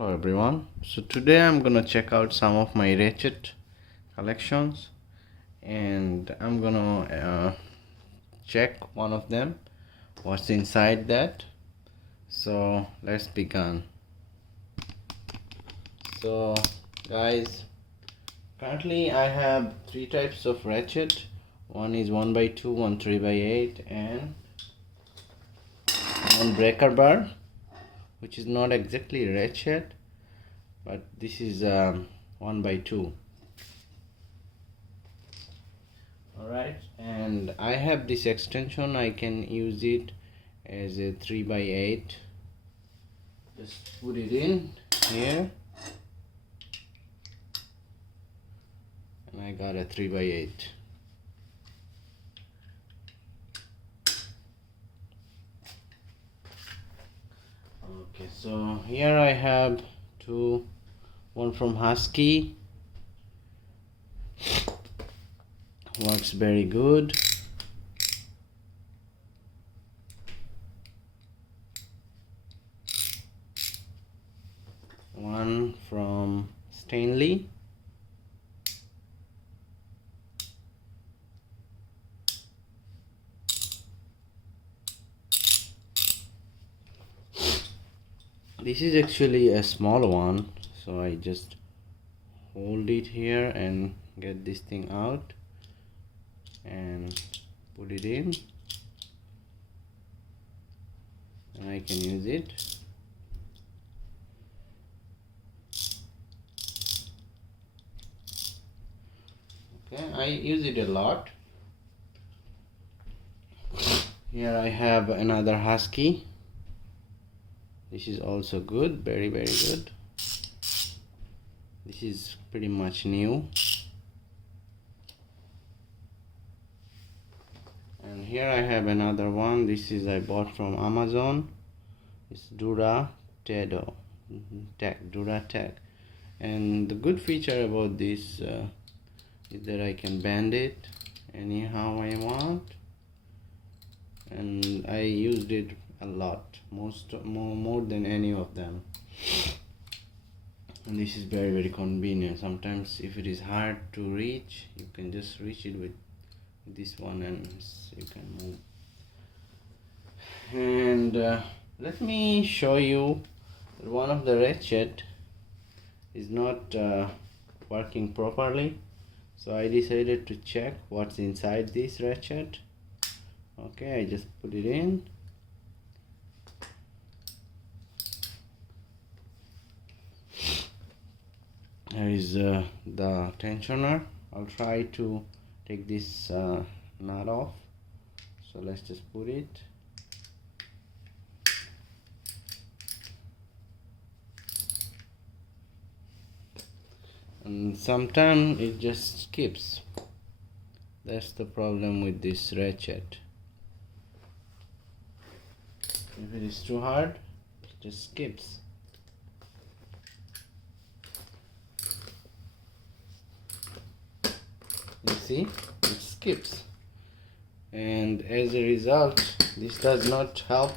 Hello everyone. So today I'm gonna check out some of my ratchet collections, and I'm gonna check one of them, what's inside that. So let's begin. So guys, currently I have three types of ratchet. One is 1x2, one 3x8, and one breaker bar, which is not exactly ratchet, but this is 1x2. Alright, and I have this extension. I can use it as a 3x8. Just put it in here, and I got a 3x8. Okay, so here I have one from Husky, works very good. One from Stanley, this is actually a small one, so I just hold it here and get this thing out and put it in, and I can use it. Okay, I use it a lot. Here I have another Husky. This is also good, very good. This is pretty much new. And here I have another one. This is I bought from Amazon. It's Dura Tech. And the good feature about this is that I can bend it anyhow I want, and I used it a lot, more than any of them. And this is very convenient. Sometimes if it is hard to reach, you can just reach it with this one and you can move. And let me show you that one of the ratchet is not working properly, so I decided to check what's inside this ratchet. Okay, I just put it in. There is the tensioner. I'll try to take this nut off, so let's just put it. And sometimes it just skips. That's the problem with this ratchet. If it is too hard, it just skips. You see, it skips, and as a result this does not help.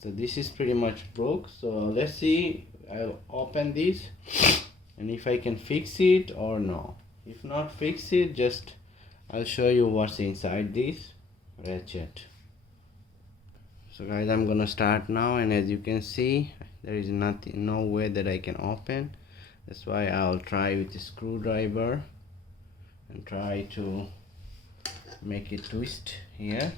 So this is pretty much broke. So let's see, I'll open this and if I can fix it or no. If not fix it, just I'll show you what's inside this ratchet. So guys, I'm gonna start now, and as you can see, there is no way that I can open. That's why I'll try with a screwdriver and try to make it twist here.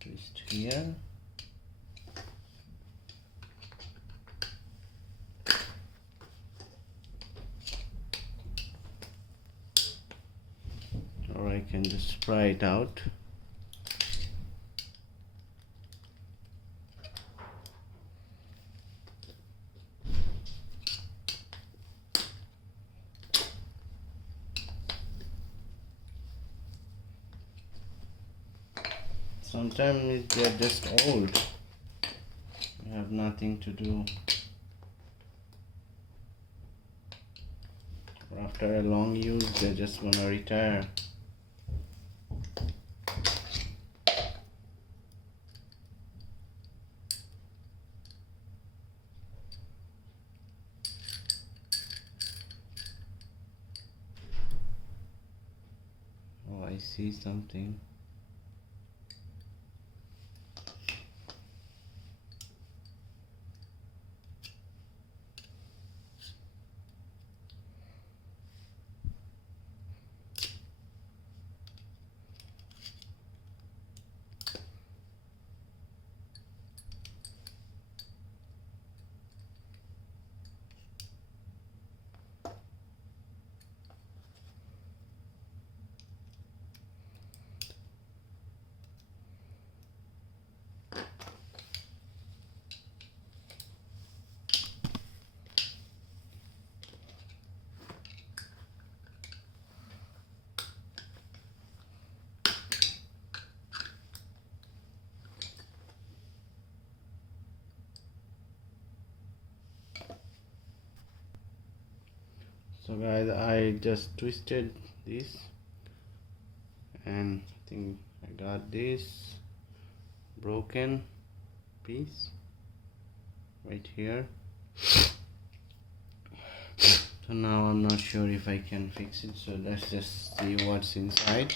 Twist here. Or I can just pry it out. Sometimes they're just old. You have nothing to do. Or after a long use, they just wanna retire. see something. So guys, I just twisted this and I think I got this broken piece right here. So now I'm not sure if I can fix it, so let's just see what's inside.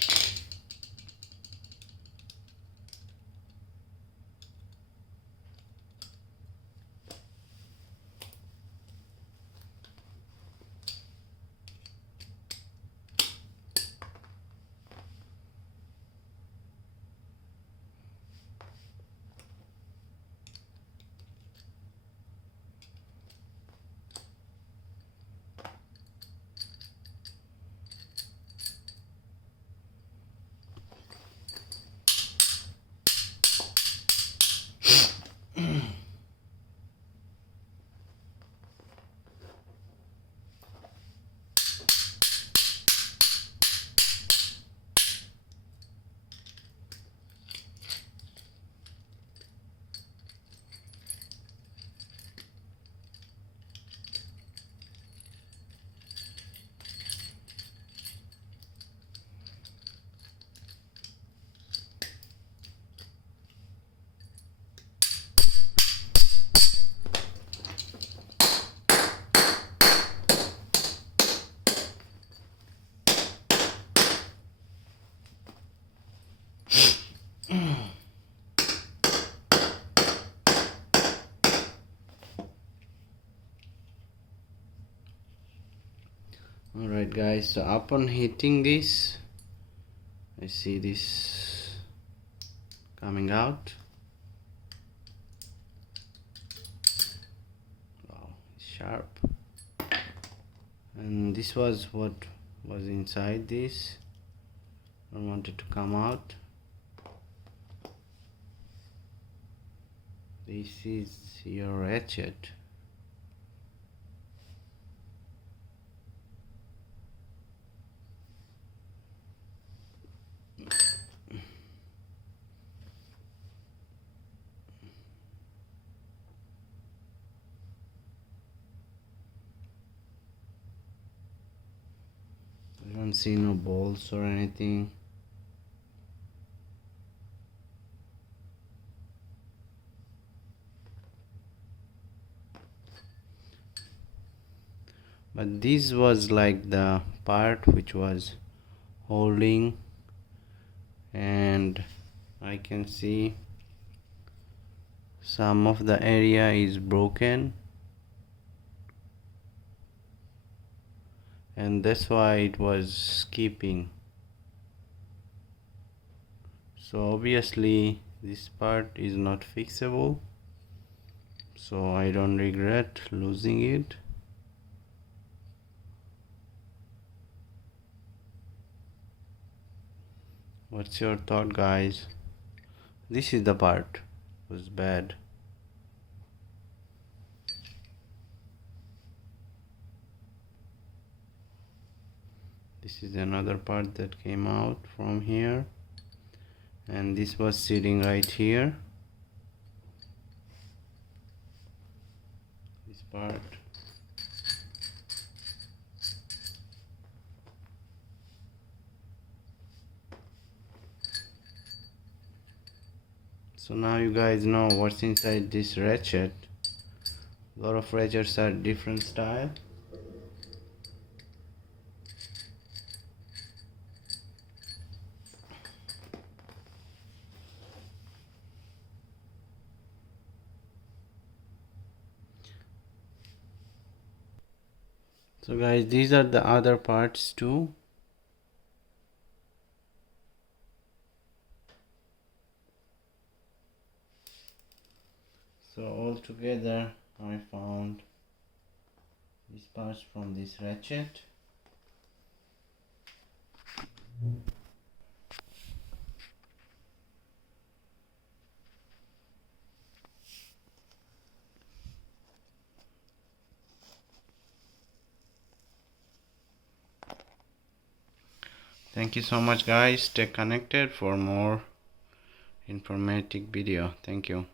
Alright guys, so upon hitting this, I see this coming out. Wow, it's sharp. And this was what was inside this. I wanted to come out. This is your ratchet. I don't see no bolts or anything. But this was like the part which was holding, and I can see some of the area is broken, and that's why it was skipping. So obviously this part is not fixable, so I don't regret losing it. What's your thought, guys? This is the part was bad. This is another part that came out from here, and this was sitting right here. This part. So now you guys know what's inside this ratchet. A lot of ratchets are different style. So guys, these are the other parts too. So all together I found these parts from this ratchet. Thank you so much guys. Stay connected for more informative video. Thank you.